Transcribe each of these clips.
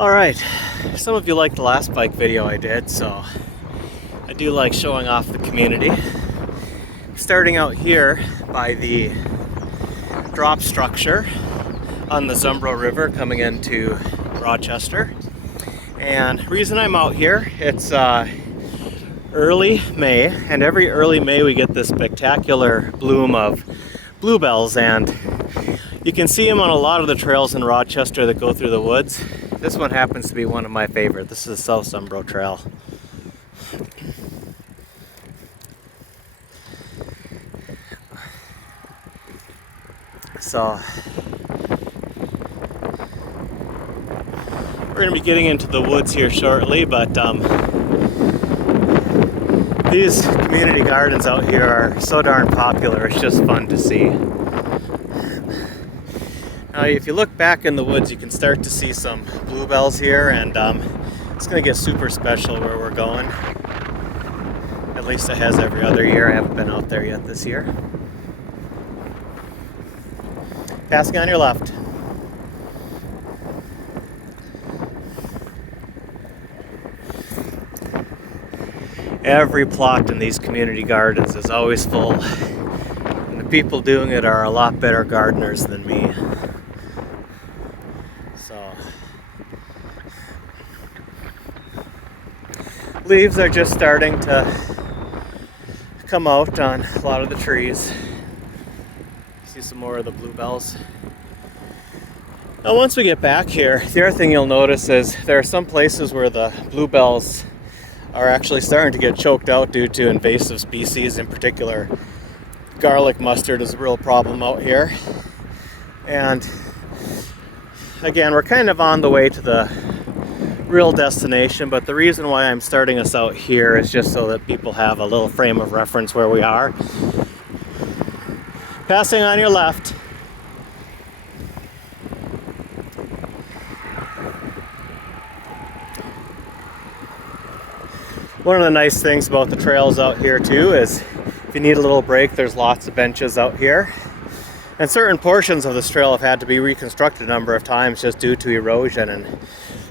Alright, some of you liked the last bike video I did, so I do like showing off the community. Starting out here by the drop structure on the Zumbro River coming into Rochester. And reason I'm out here, it's early May, and every early May we get this spectacular bloom of bluebells, and you can see them on a lot of the trails in Rochester that go through the woods. This one happens to be one of my favorite. This is the South Zumbro Trail. So we're going to be getting into the woods here shortly, but these community gardens out here are so darn popular, it's just fun to see. Now if you look back in the woods, you can start to see some bluebells here, and it's going to get super special where we're going. At least it has every other year. I haven't been out there yet this year. Passing on your left. Every plot in these community gardens is always full, and the people doing it are a lot better gardeners than me. So, leaves are just starting to come out on a lot of the trees. See some more of the bluebells. Now once we get back here, the other thing you'll notice is there are some places where the bluebells are actually starting to get choked out due to invasive species. In particular, garlic mustard is a real problem out here. And again, we're kind of on the way to the real destination, but the reason why I'm starting us out here is just so that people have a little frame of reference where we are. Passing on your left. One of the nice things about the trails out here too is if you need a little break, there's lots of benches out here. And certain portions of this trail have had to be reconstructed a number of times just due to erosion, and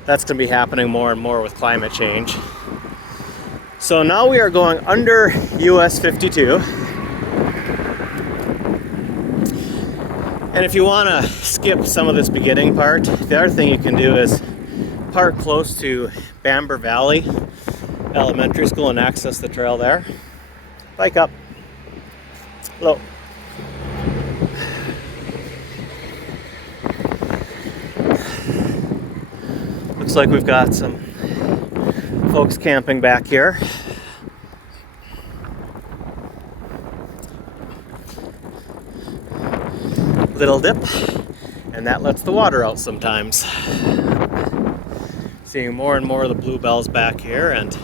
that's going to be happening more and more with climate change. So now we are going under US 52. And if you want to skip some of this beginning part, the other thing you can do is park close to Bamber Valley Elementary School and access the trail there. Bike up. Hello. Looks like we've got some folks camping back here. Little dip, and that lets the water out sometimes. Seeing more and more of the bluebells back here, and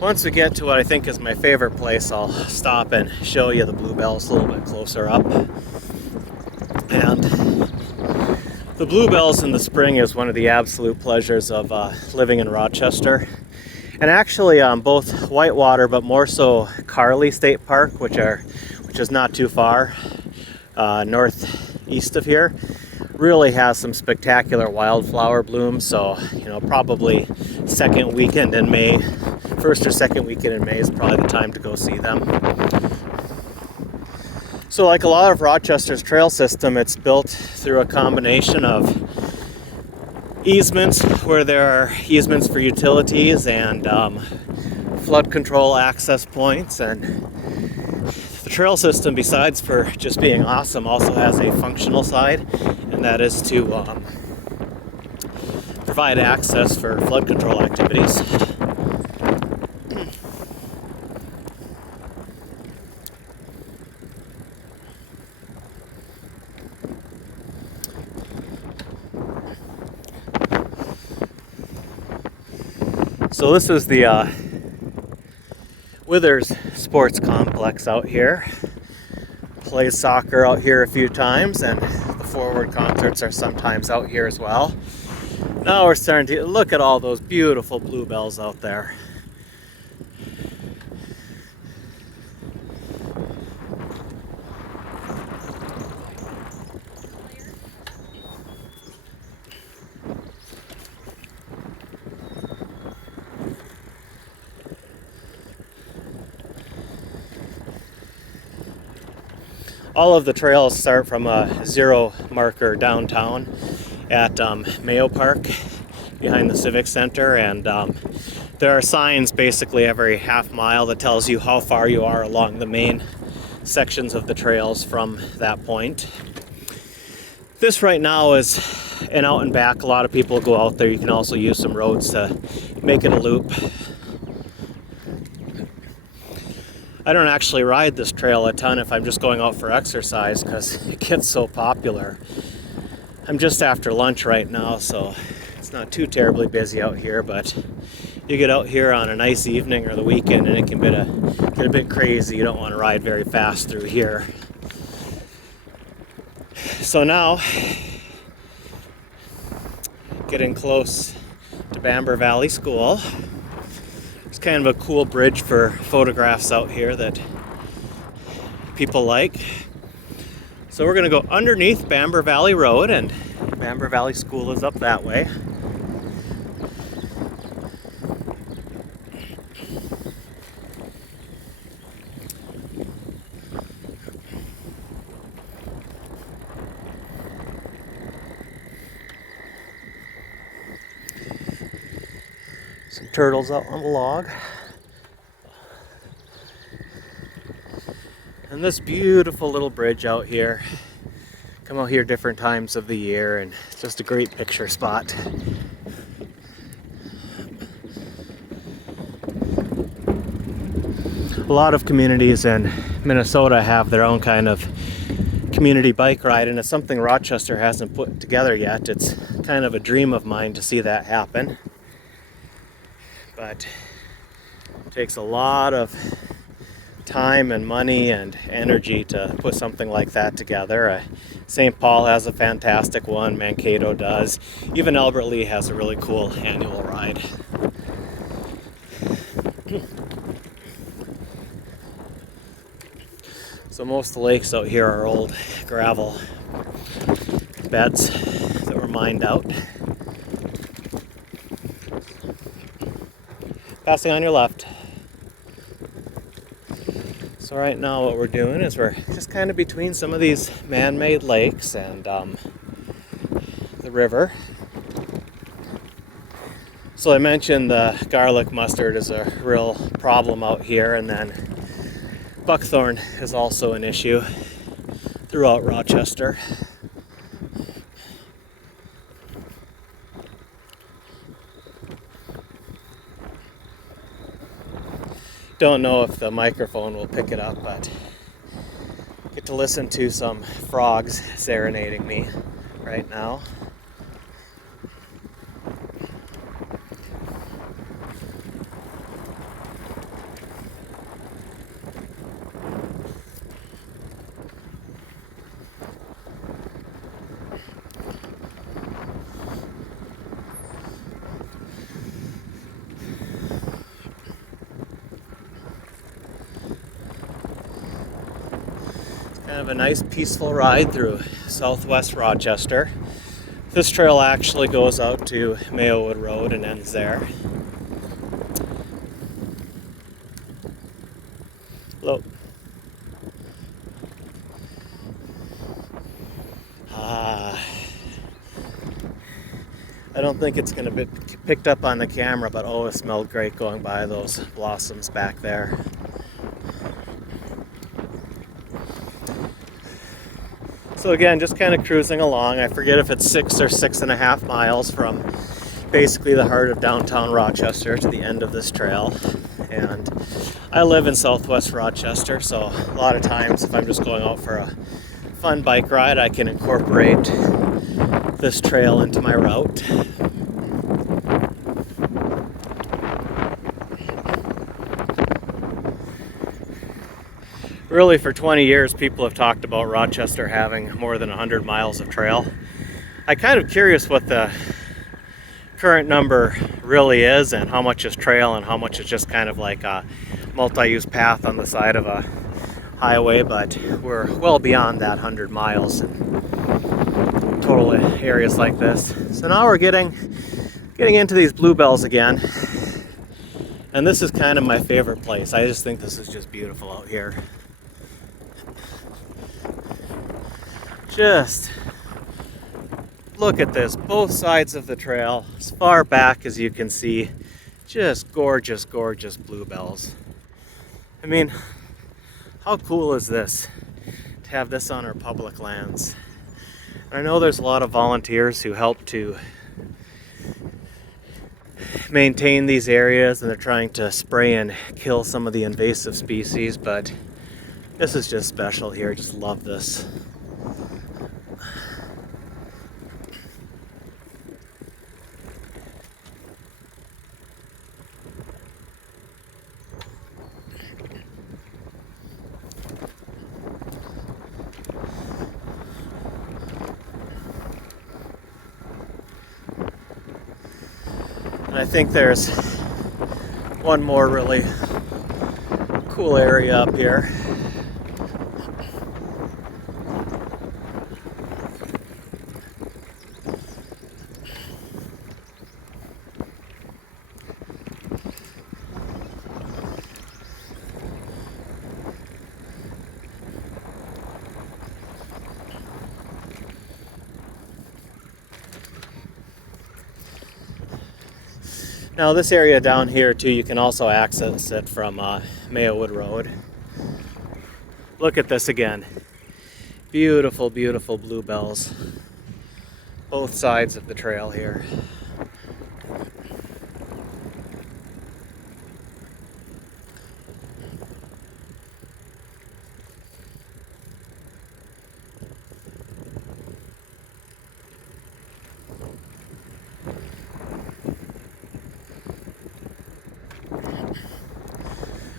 once we get to what I think is my favorite place, I'll stop and show you the bluebells a little bit closer up. And the bluebells in the spring is one of the absolute pleasures of living in Rochester. And actually both Whitewater, but more so Carly State Park, which is not too far northeast of here, really has some spectacular wildflower blooms. So, probably second weekend in May, first or second weekend in May is probably the time to go see them. So like a lot of Rochester's trail system, it's built through a combination of easements, where there are easements for utilities and flood control access points. And the trail system, besides for just being awesome, also has a functional side, and that is to provide access for flood control activities. So this is the Withers Sports Complex out here. Played soccer out here a few times, and the Forward concerts are sometimes out here as well. Now we're starting to look at all those beautiful bluebells out there. All of the trails start from a zero marker downtown at Mayo Park behind the Civic Center, and there are signs basically every half mile that tells you how far you are along the main sections of the trails from that point. This right now is an out and back. A lot of people go out there. You can also use some roads to make it a loop. I don't actually ride this trail a ton if I'm just going out for exercise because it gets so popular. I'm just after lunch right now, so it's not too terribly busy out here, but you get out here on a nice evening or the weekend and it can get a bit crazy. You don't want to ride very fast through here. So now, getting close to Bamber Valley School. It's kind of a cool bridge for photographs out here that people like. So we're going to go underneath Bamber Valley Road, and Bamber Valley School is up that way. Some turtles out on the log. And this beautiful little bridge out here. Come out here different times of the year and it's just a great picture spot. A lot of communities in Minnesota have their own kind of community bike ride, and it's something Rochester hasn't put together yet. It's kind of a dream of mine to see that happen. But it takes a lot of time and money and energy to put something like that together. St. Paul has a fantastic one, Mankato does. Even Albert Lea has a really cool annual ride. So most of the lakes out here are old gravel beds that were mined out. Passing on your left. So right now what we're doing is we're just kind of between some of these man-made lakes and the river. So I mentioned the garlic mustard is a real problem out here, and then buckthorn is also an issue throughout Rochester. Don't know if the microphone will pick it up, but I get to listen to some frogs serenading me right now. Kind of a nice peaceful ride through southwest Rochester. This trail actually goes out to Mayowood Road and ends there. Hello. I don't think it's going to be picked up on the camera, but oh, it smelled great going by those blossoms back there. So again, just kind of cruising along. I forget if it's 6 or 6.5 miles from basically the heart of downtown Rochester to the end of this trail. And I live in southwest Rochester, so a lot of times if I'm just going out for a fun bike ride, I can incorporate this trail into my route. Really, for 20 years, people have talked about Rochester having more than 100 miles of trail. I'm kind of curious what the current number really is and how much is trail and how much is just kind of like a multi-use path on the side of a highway, but we're well beyond that 100 miles in total areas like this. So now we're getting into these Bluebells again, and this is kind of my favorite place. I just think this is just beautiful out here. Just look at this, both sides of the trail, as far back as you can see, just gorgeous, gorgeous bluebells. I mean, how cool is this to have this on our public lands? And I know there's a lot of volunteers who help to maintain these areas, and they're trying to spray and kill some of the invasive species, but this is just special here. I just love this. And I think there's one more really cool area up here. Now this area down here too, you can also access it from Mayowood Road. Look at this again. Beautiful, beautiful bluebells. Both sides of the trail here.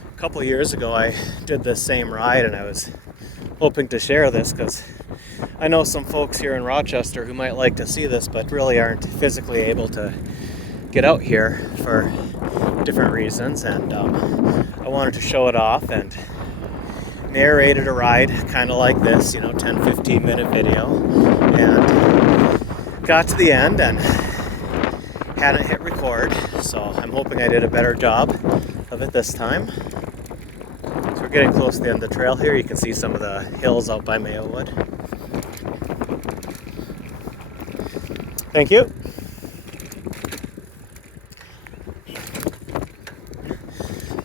A couple years ago I did this same ride, and I was hoping to share this because I know some folks here in Rochester who might like to see this but really aren't physically able to get out here for different reasons, and I wanted to show it off and narrated a ride kind of like this, 10-15 minute video, and got to the end and hadn't hit record, so I'm hoping I did a better job of it this time. So we're getting close to the end of the trail here. You can see some of the hills out by Mayowood. Thank you.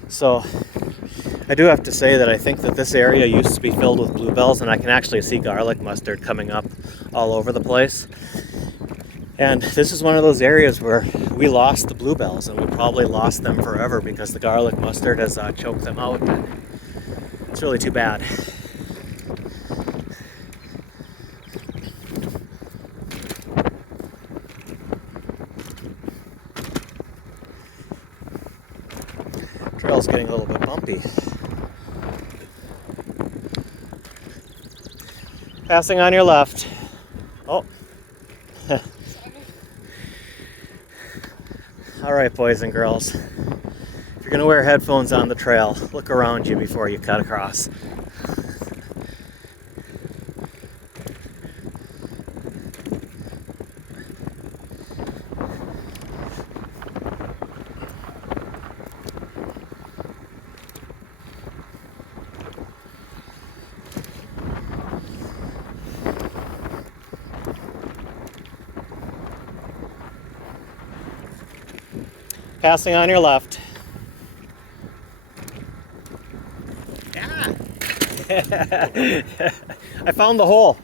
So I do have to say that I think that this area used to be filled with bluebells, and I can actually see garlic mustard coming up all over the place. And this is one of those areas where we lost the bluebells, and we probably lost them forever because the garlic mustard has choked them out. And it's really too bad. Trail's getting a little bit bumpy. Passing on your left. Oh. All right, boys and girls. If you're going to wear headphones on the trail, look around you before you cut across. Passing on your left. Yeah. I found the hole.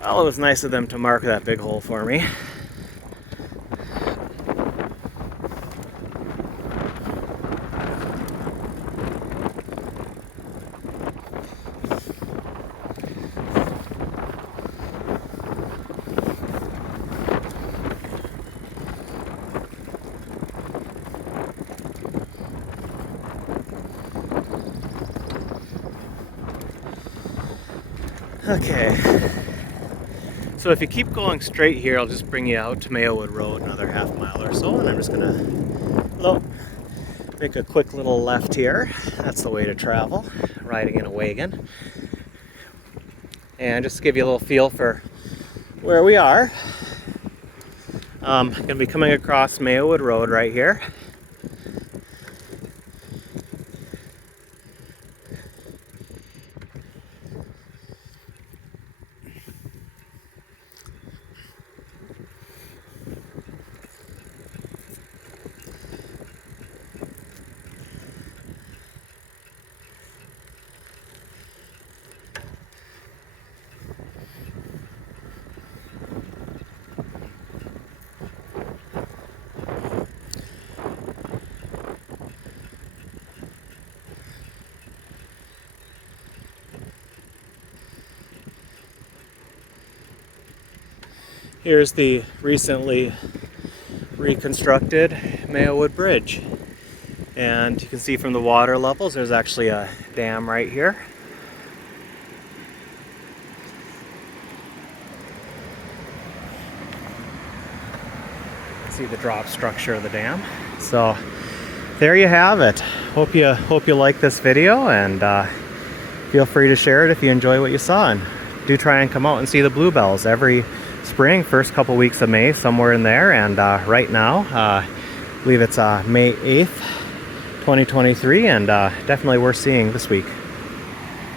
Well, it was nice of them to mark that big hole for me. Okay, so if you keep going straight here, I'll just bring you out to Mayowood Road, another half mile or so, and I'm just gonna make a quick little left here. That's the way to travel, riding in a wagon. And just to give you a little feel for where we are, gonna be coming across Mayowood Road right here. Here's the recently reconstructed Mayowood Bridge. And you can see from the water levels, there's actually a dam right here. See the drop structure of the dam. So there you have it. Hope you like this video, and feel free to share it if you enjoy what you saw. And do try and come out and see the bluebells every spring, first couple weeks of May, somewhere in there. And right now, I believe it's May 8th, 2023, and definitely worth seeing this week.